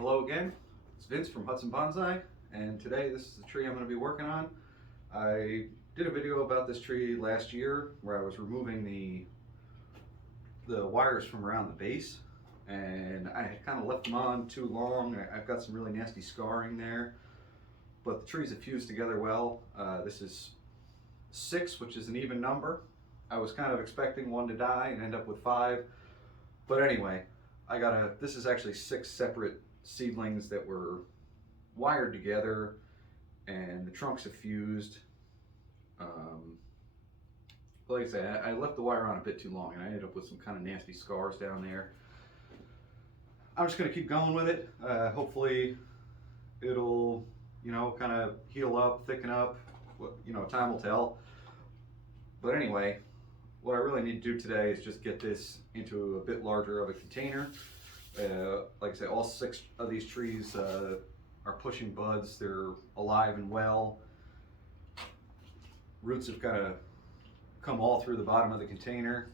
Hello again. It's Vince from Hudson Bonsai, and today this is the tree I'm going to be working on. I did a video about this tree last year where I was removing the wires from around the base, and I had kind of left them on too long. I've got some really nasty scarring there, but the trees have fused together well. This is 6, which is an even number. I was kind of expecting one to die and end up with 5, but anyway, this is actually 6 separate seedlings that were wired together, and the trunks have fused. Like I said, I left the wire on a bit too long and I ended up with some kind of nasty scars down there. I'm just going to keep going with it. Hopefully it'll, kind of heal up, thicken up. Time will tell. But anyway, what I really need to do today is just get this into a bit larger of a container. Like I say, all 6 of these trees are pushing buds. They're alive and well. Roots have kind of come all through the bottom of the container.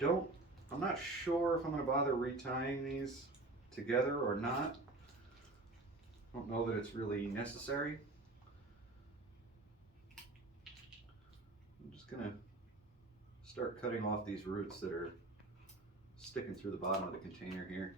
I'm not sure if I'm going to bother retying these together or not. I don't know that it's really necessary. I'm just going to start cutting off these roots that are sticking through the bottom of the container here.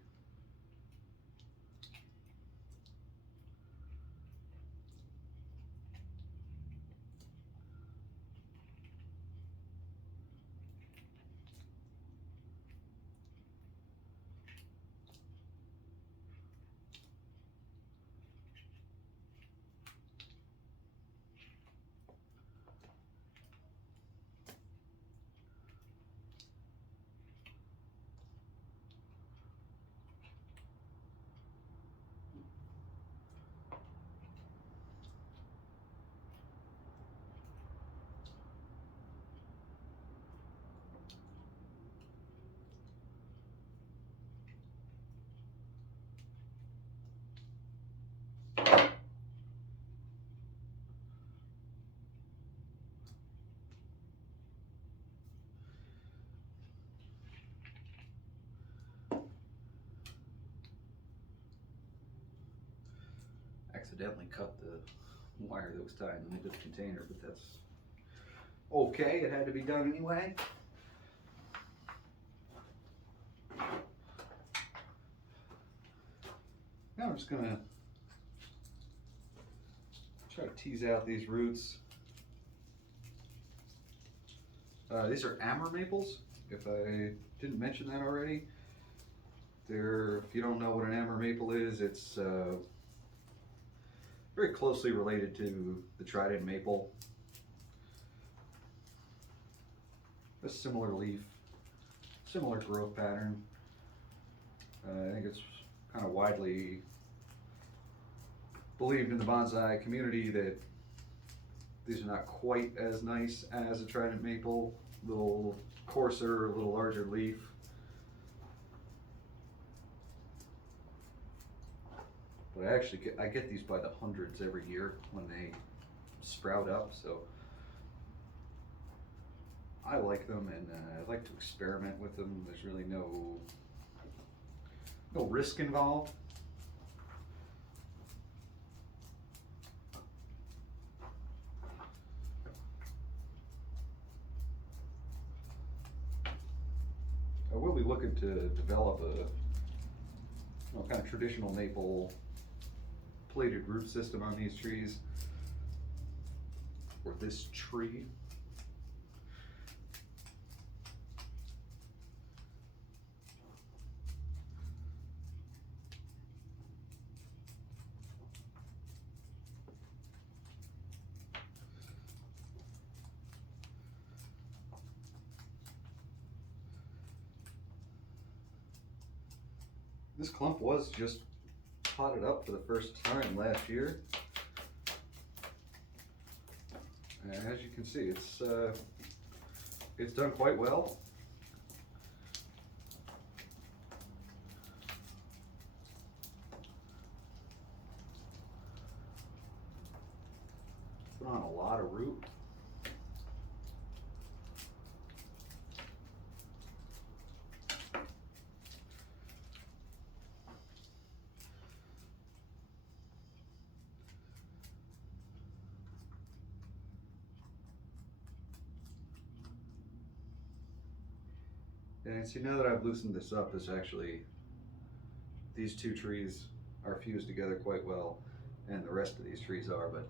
Accidentally cut the wire that was tied into the container, but that's okay. It had to be done anyway. Now I'm just gonna try to tease out these roots. These are amber maples, if I didn't mention that already. If you don't know what an amber maple is, it's very closely related to the trident maple. A similar leaf, similar growth pattern. I think it's kind of widely believed in the bonsai community that these are not quite as nice as a trident maple. A little coarser, a little larger leaf. But I get these by the hundreds every year when they sprout up, so I like them, and I like to experiment with them. There's really no risk involved. I will be looking to develop a kind of traditional maple plated root system on these trees, or this tree. This clump was just potted up for the first time last year. And as you can see, it's done quite well. Put on a lot of root. And see, now that I've loosened this up, this actually, these two trees are fused together quite well, and the rest of these trees are, but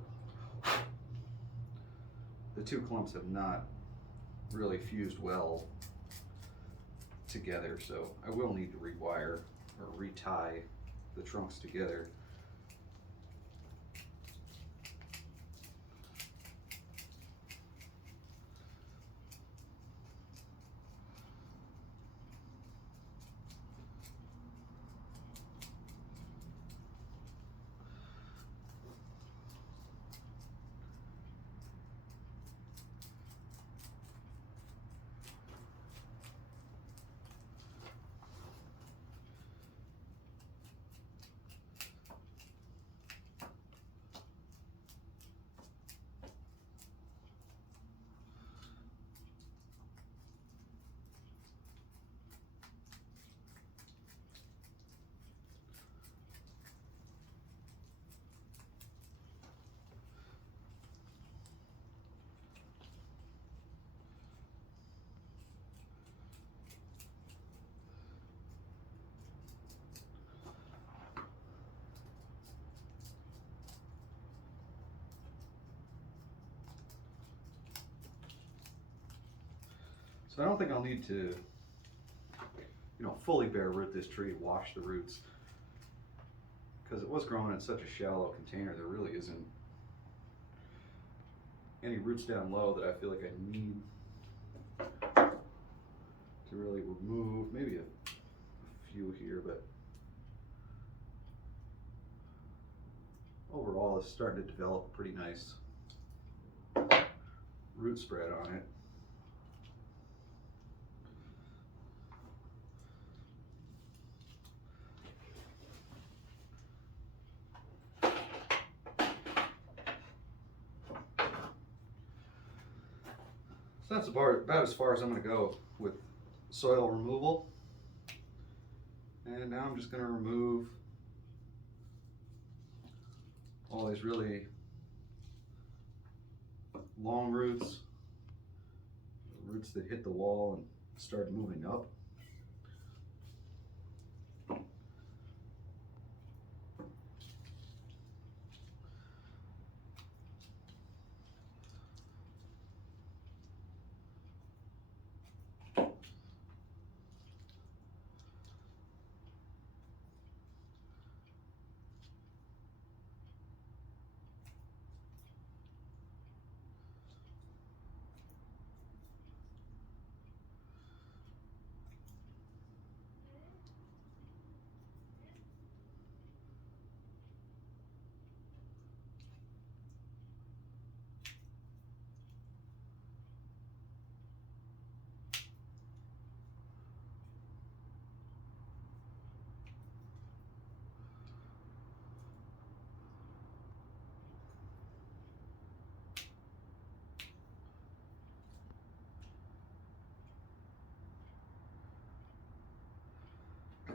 the two clumps have not really fused well together, so I will need to rewire or retie the trunks together. So I don't think I'll need to, fully bare root this tree, wash the roots, because it was growing in such a shallow container. There really isn't any roots down low that I feel like I need to really remove. Maybe a few here, but overall it's starting to develop a pretty nice root spread on it. So that's about as far as I'm going to go with soil removal. And now I'm just going to remove all these really long roots that hit the wall and start moving up.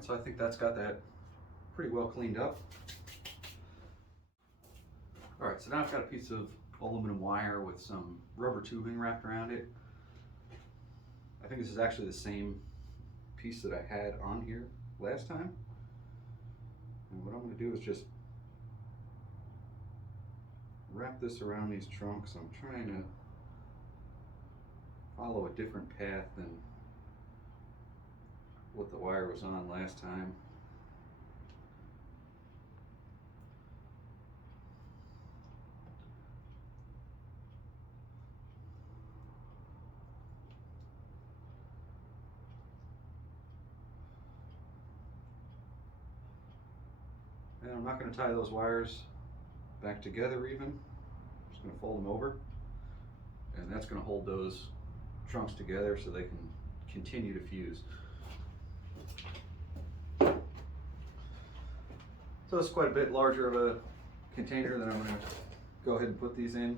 So I think that's got that pretty well cleaned up. All right, so now I've got a piece of aluminum wire with some rubber tubing wrapped around it. I think this is actually the same piece that I had on here last time. And what I'm going to do is just wrap this around these trunks. I'm trying to follow a different path than what the wire was on last time. And I'm not going to tie those wires back together even. I'm just going to fold them over, and that's going to hold those trunks together so they can continue to fuse. So it's quite a bit larger of a container that I'm going to go ahead and put these in.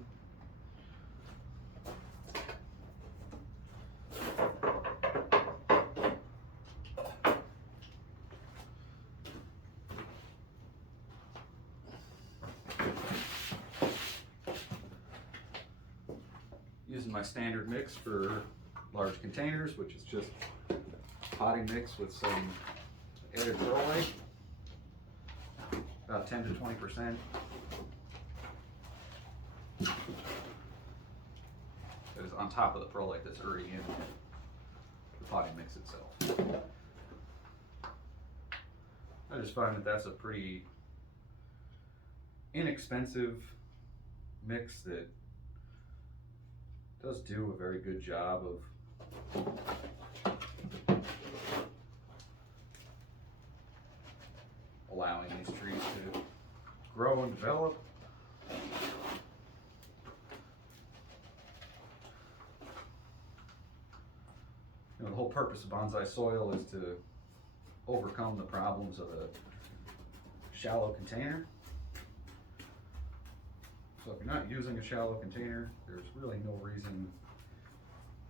Using my standard mix for large containers, which is just potting mix with some added perlite, about 10 to 20%. That is on top of the perlite that's already in the potting mix itself. I just find that that's a pretty inexpensive mix that does do a very good job of allowing these trees to grow and develop. You know, the whole purpose of bonsai soil is to overcome the problems of a shallow container. So if you're not using a shallow container, there's really no reason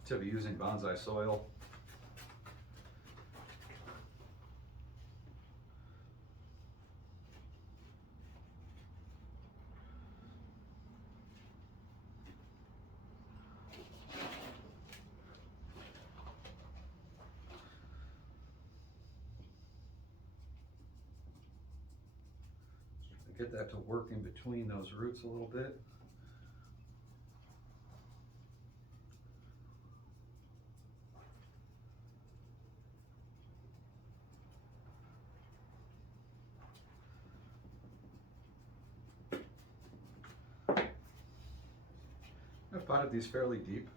to be using bonsai soil. Get that to work in between those roots a little bit. I've potted these fairly deep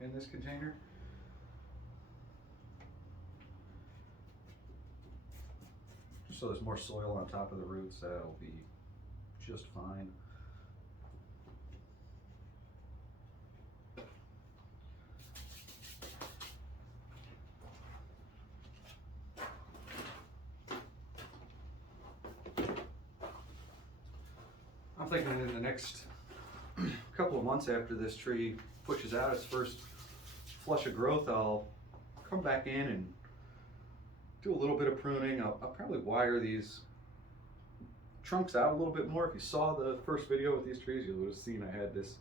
in this container. So there's more soil on top of the roots, that'll be just fine. I'm thinking in the next couple of months after this tree pushes out its first flush of growth, I'll come back in and do a little bit of pruning. I'll probably wire these trunks out a little bit more. If you saw the first video with these trees, you would have seen I had this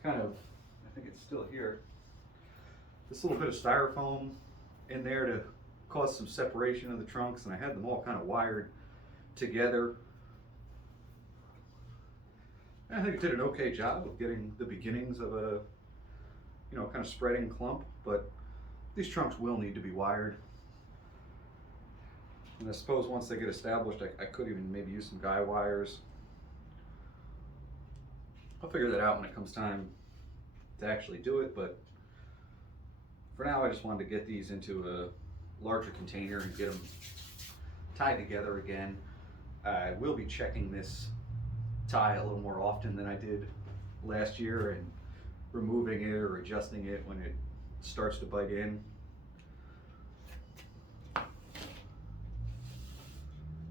kind of, I think it's still here, this little bit of styrofoam in there to cause some separation of the trunks, and I had them all kind of wired together. And I think it did an okay job of getting the beginnings of a, you know, kind of spreading clump, but these trunks will need to be wired. And I suppose once they get established, I could even maybe use some guy wires. I'll figure that out when it comes time to actually do it, but for now I just wanted to get these into a larger container and get them tied together again. I will be checking this tie a little more often than I did last year and removing it or adjusting it when it starts to bite in.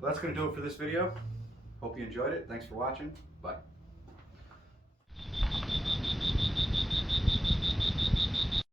Well, that's going to do it for this video. Hope you enjoyed it. Thanks for watching. Bye.